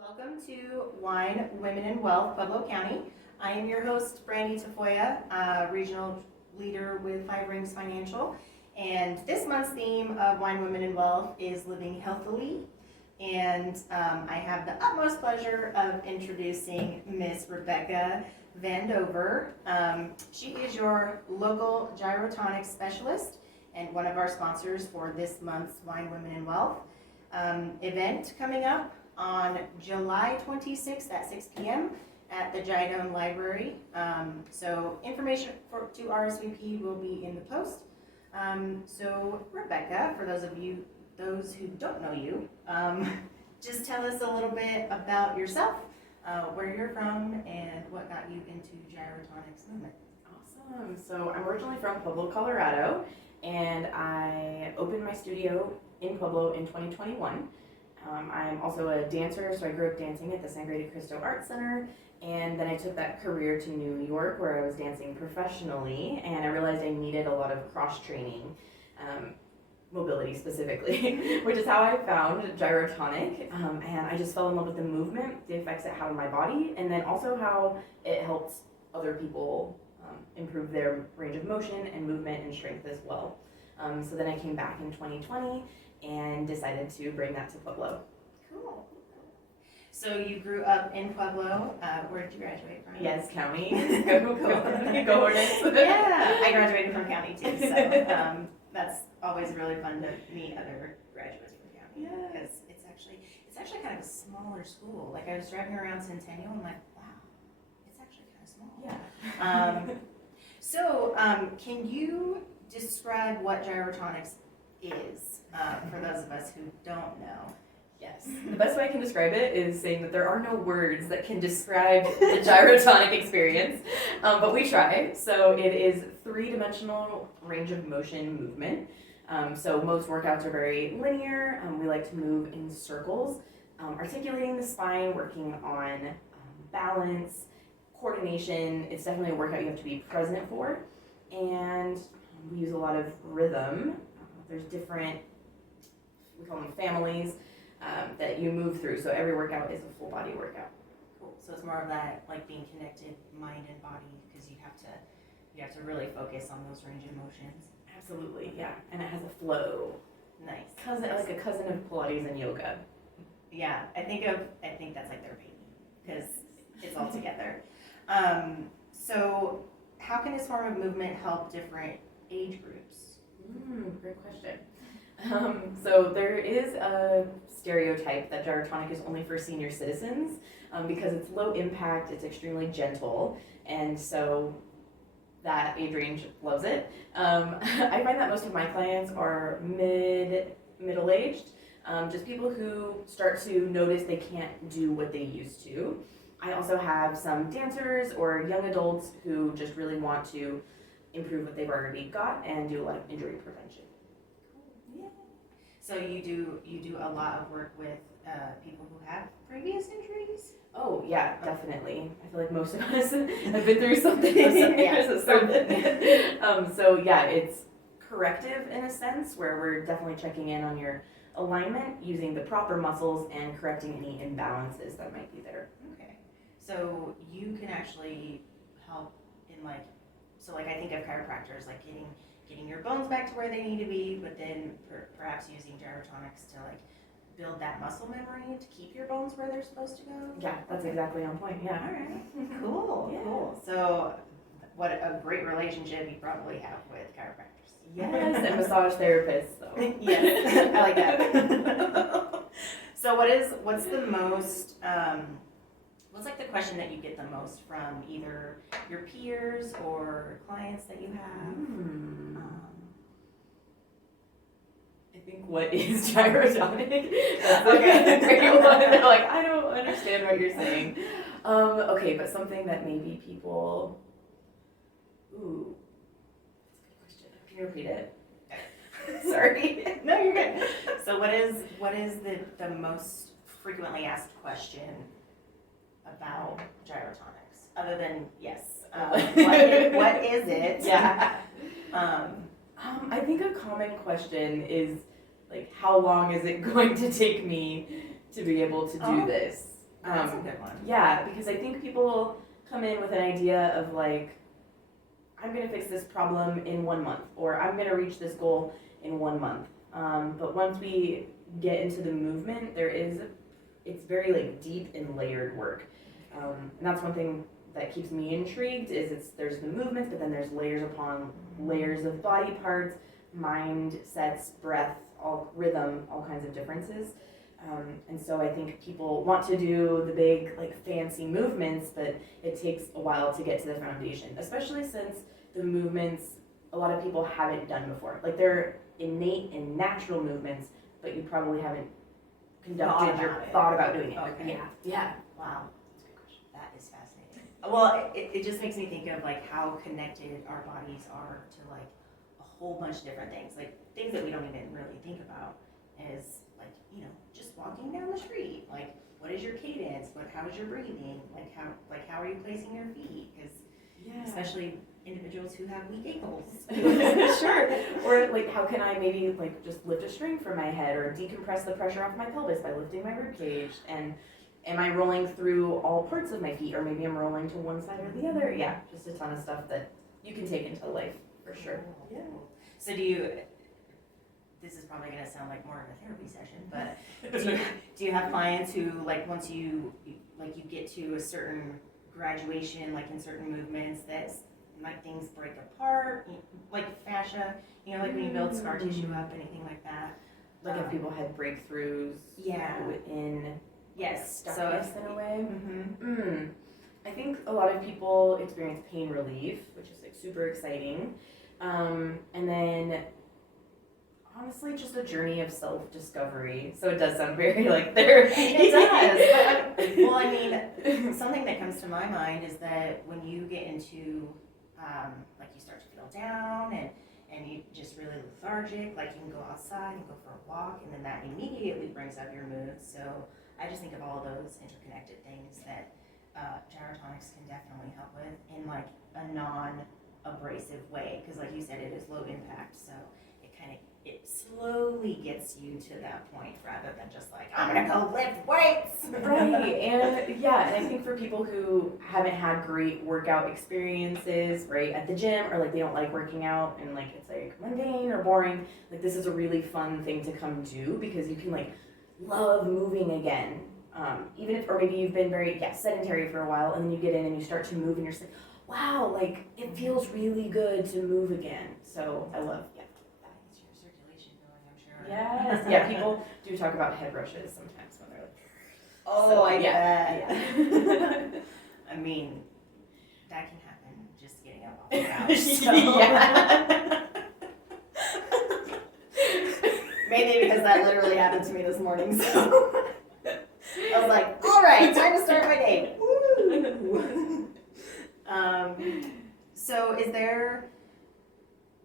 Welcome to Wine, Women, and Wealth, Pueblo County. I am your host, Brandy Tafoya, regional leader with Five Rings Financial. And this month's theme of Wine, Women, and Wealth is living healthily. And I have the utmost pleasure of introducing Miss Rebecca VanDover. She is your local Gyrotonic Specialist and one of our sponsors for this month's Wine, Women, and Wealth event coming up on July 26th at 6 p.m. at the Gyrotonic Library. So information to RSVP will be in the post. So Rebecca, for those who don't know you, just tell us a little bit about yourself, where you're from, and what got you into Gyrotonics movement. Awesome. So I'm originally from Pueblo, Colorado, and I opened my studio in Pueblo in 2021. I'm also a dancer, so I grew up dancing at the Sangre de Cristo Art Center, and then I took that career to New York where I was dancing professionally, and I realized I needed a lot of cross-training, mobility specifically, which is how I found Gyrotonic, and I just fell in love with the movement, the effects it had on my body, and then also how it helps other people improve their range of motion and movement and strength as well. So then I came back in 2020 and decided to bring that to Pueblo. Cool. So you grew up in Pueblo. Where did you graduate from? Yes, county. Go Hornets. Yeah, I graduated from county too, so that's always really fun to meet other graduates from county. Yeah. Because it's actually kind of a smaller school. Like I was driving around Centennial, I'm like, wow, it's actually kind of small. Yeah. So can you describe what Gyrotonics is for those of us who don't know? Yes. The best way I can describe it is saying that there are no words that can describe the gyrotonic experience, but we try. So it is three-dimensional range of motion movement. So most workouts are very linear. We like to move in circles, articulating the spine, working on balance, coordination. It's definitely a workout you have to be present for. And we use a lot of rhythm. There's different, we call them families, that you move through. So every workout is a full body workout. Cool. So it's more of that like being connected mind and body, because you have to really focus on those range of motions. Absolutely, yeah. And it has a flow. Nice. Like a cousin of Pilates and yoga. Yeah, I think that's like their baby because it's all together. So how can this form of movement help different age groups? Great question. So there is a stereotype that gyrotonic is only for senior citizens because it's low impact, it's extremely gentle, and so that age range loves it. I find that most of my clients are middle-aged, just people who start to notice they can't do what they used to. I also have some dancers or young adults who just really want to improve what they've already got and do a lot of injury prevention. Cool. Yeah. So you do a lot of work with people who have previous injuries? Oh yeah, definitely. I feel like most of us have been through something. So yeah, it's corrective in a sense where we're definitely checking in on your alignment, using the proper muscles and correcting any imbalances that might be there. Okay. So you can actually help in I think of chiropractors like getting your bones back to where they need to be, but then perhaps using gyrotonics to like build that muscle memory to keep your bones where they're supposed to go. Yeah, that's exactly on point. Yeah. All right. Cool. Yeah. Cool. So what a great relationship you probably have with chiropractors. Yes, and massage therapists though. Yes, I like that. So what's the most what's like the question that you get the most from either your peers or clients that you have? I think what is gyrotonic? That's okay. They're like, I don't understand what you're saying. Okay, but something that maybe people. Ooh, that's a good question. Can you repeat it? Sorry. No, you're good. So what is the most frequently asked question about gyrotonics, other than yes, what is it? Yeah. I think a common question is like, how long is it going to take me to be able to do this? That's a good one. Yeah, because I think people come in with an idea of like, I'm going to fix this problem in 1 month, or I'm going to reach this goal in 1 month. But once we get into the movement, it's very like deep and layered work. And that's one thing that keeps me intrigued is there's the movements, but then there's layers upon layers of body parts, mindsets, breath, all rhythm, all kinds of differences. And so I think people want to do the big like fancy movements, but it takes a while to get to the foundation, especially since the movements a lot of people haven't done before. Like they're innate and natural movements, but you probably haven't thought about doing it. Okay. Yeah. Wow. That's a good question. That is fascinating. Well, it just makes me think of like how connected our bodies are to like a whole bunch of different things. Like things that we don't even really think about is like, you know, just walking down the street. Like, what is your cadence? How is your breathing? How are you placing your feet? Because especially individuals who have weak ankles. Sure. Or like, how can I maybe like just lift a string from my head or decompress the pressure off my pelvis by lifting my rib cage? And am I rolling through all parts of my feet, or maybe I'm rolling to one side or the other? Yeah, just a ton of stuff that you can take into life for sure. Yeah. So this is probably going to sound like more of a therapy session, but do you have clients who like once you get to a certain graduation, like in certain movements, that like things break apart, like fascia, you know, like when you build scar tissue up, anything like that? Like if people had breakthroughs in stuckness in a way. I think a lot of people experience pain relief, which is like super exciting. And then honestly, just a journey of self-discovery. So it does sound very like therapy. It does. But, well, I mean, something that comes to my mind is that when you get into, like you start to feel down and you just really lethargic, like you can go outside and go for a walk, and then that immediately brings up your mood. So I just think of all those interconnected things that gyrotonics can definitely help with in like a non-abrasive way. Because like you said, it is low impact. So it slowly gets you to that point rather than just like, I'm gonna go lift weights. Right, and I think for people who haven't had great workout experiences, right, at the gym, or like they don't like working out and like it's like mundane or boring, like this is a really fun thing to come do because you can like love moving again. Even if, or maybe you've been very sedentary for a while and then you get in and you start to move and you're just like, wow, like it feels really good to move again. So I love, Yes. Yeah, people do talk about head rushes sometimes when they're like, I bet. Yeah. I mean, that can happen just getting up off the couch. So. Yeah. Mainly because that literally happened to me this morning, so I was like, all right, time to start my day. Woo! So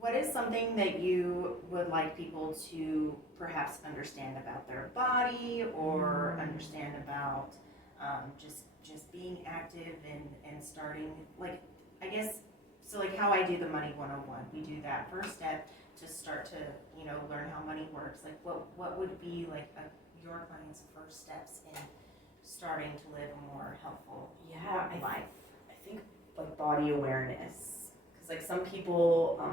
what is something that you would like people to perhaps understand about their body or understand about just being active and starting, like, I guess, so like how I do the Money 101, we do that first step to start to, you know, learn how money works. Like what would be like your client's first steps in starting to live a more healthful life? I think like body awareness, because like some people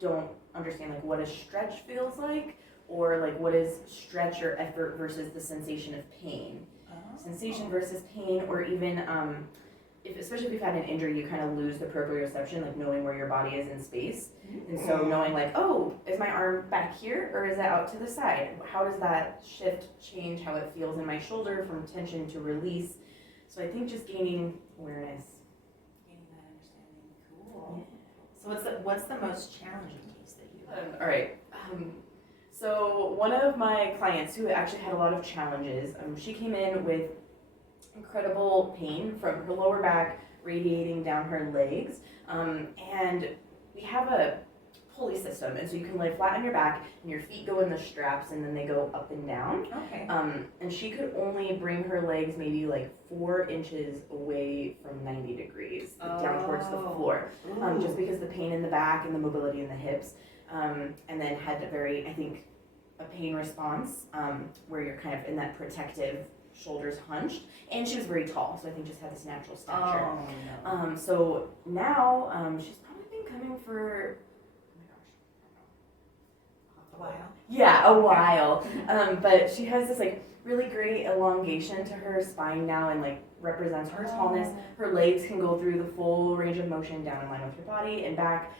don't understand like what a stretch feels like, or like what is stretch or effort versus the sensation of pain. Sensation versus pain, or even especially if you've had an injury, you kind of lose the proprioception, like knowing where your body is in space. And so knowing like, oh, is my arm back here or is it out to the side? How does that shift change how it feels in my shoulder from tension to release? So I think just gaining awareness. Gaining that understanding. Cool. Yeah. So what's the most challenging case that you have? All right. So one of my clients who actually had a lot of challenges, she came in with incredible pain from her lower back radiating down her legs, and we have a pulley system, and so you can lay flat on your back and your feet go in the straps and then they go up and down. Okay. And she could only bring her legs maybe like 4 inches away from 90 degrees down towards the floor, just because the pain in the back and the mobility in the hips, and then had a pain response where you're kind of in that protective shoulders hunched, and she was very tall, so I think just had this natural stature. Oh, no. So now she's probably been coming for, A while. yeah, a while. But she has this like really great elongation to her spine now, and like represents her tallness. Her legs can go through the full range of motion down in line with her body and back,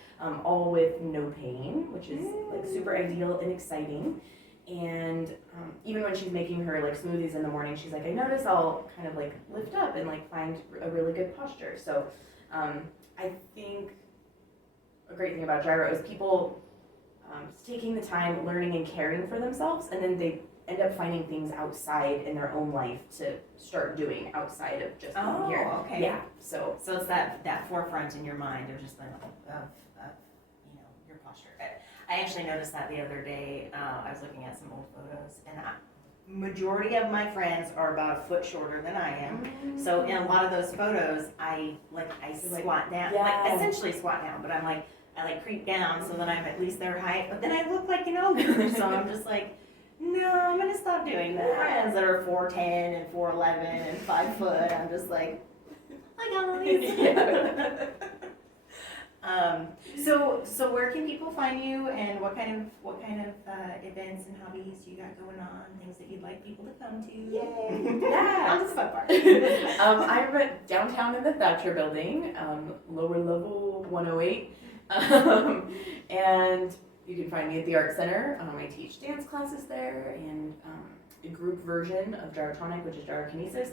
all with no pain, which is like super ideal and exciting. And even when she's making her like smoothies in the morning, she's like, I notice I'll kind of like lift up and like find a really good posture. So I think a great thing about Gyro is people taking the time learning and caring for themselves, and then they end up finding things outside in their own life to start doing outside of just being here. Okay. Yeah. So it's that forefront in your mind of just like of you know, your posture. I actually noticed that the other day. I was looking at some old photos, and majority of my friends are about a foot shorter than I am. So in a lot of those photos, I squat down, like essentially squat down, but I creep down so that I'm at least their height. But then I look like an ogre, so I'm just like, no, I'm gonna stop doing that. Friends that are 4'10" and 4'11" and 5 foot, I'm just like, I got all these. So where can people find you, and what kind of events and hobbies you got going on? Things that you'd like people to come to? Yay! Yeah, That's the fun part. I'm at downtown in the Thatcher Building, lower level 108, and you can find me at the Art Center. I teach dance classes there and a group version of Gyrotonic, which is gyrokinesis,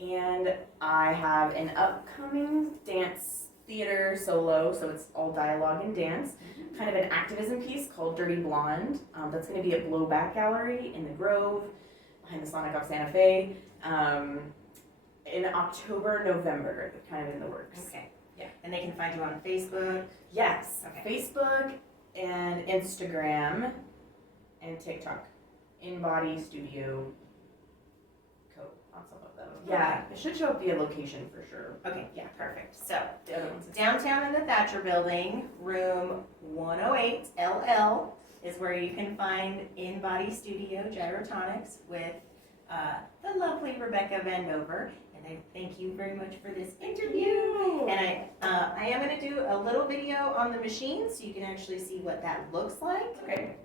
and I have an upcoming dance theater solo, so it's all dialogue and dance, kind of an activism piece called Dirty Blonde. That's going to be at Blowback Gallery in the Grove, behind the Sonic off Santa Fe, in October, November, kind of in the works. Okay. Yeah. And they can find you on Facebook. Yes. Okay. Facebook and Instagram and TikTok. InBody Studio Co. on some of them. Yeah, it should show up via location for sure. Okay. Yeah. Perfect. So The other ones. downtown in the Thatcher Building, room 108 LL is where you can find InBody Studio Gyrotonics with the lovely Rebecca VanDover. And I thank you very much for this interview. And I am going to do a little video on the machine so you can actually see what that looks like. Okay.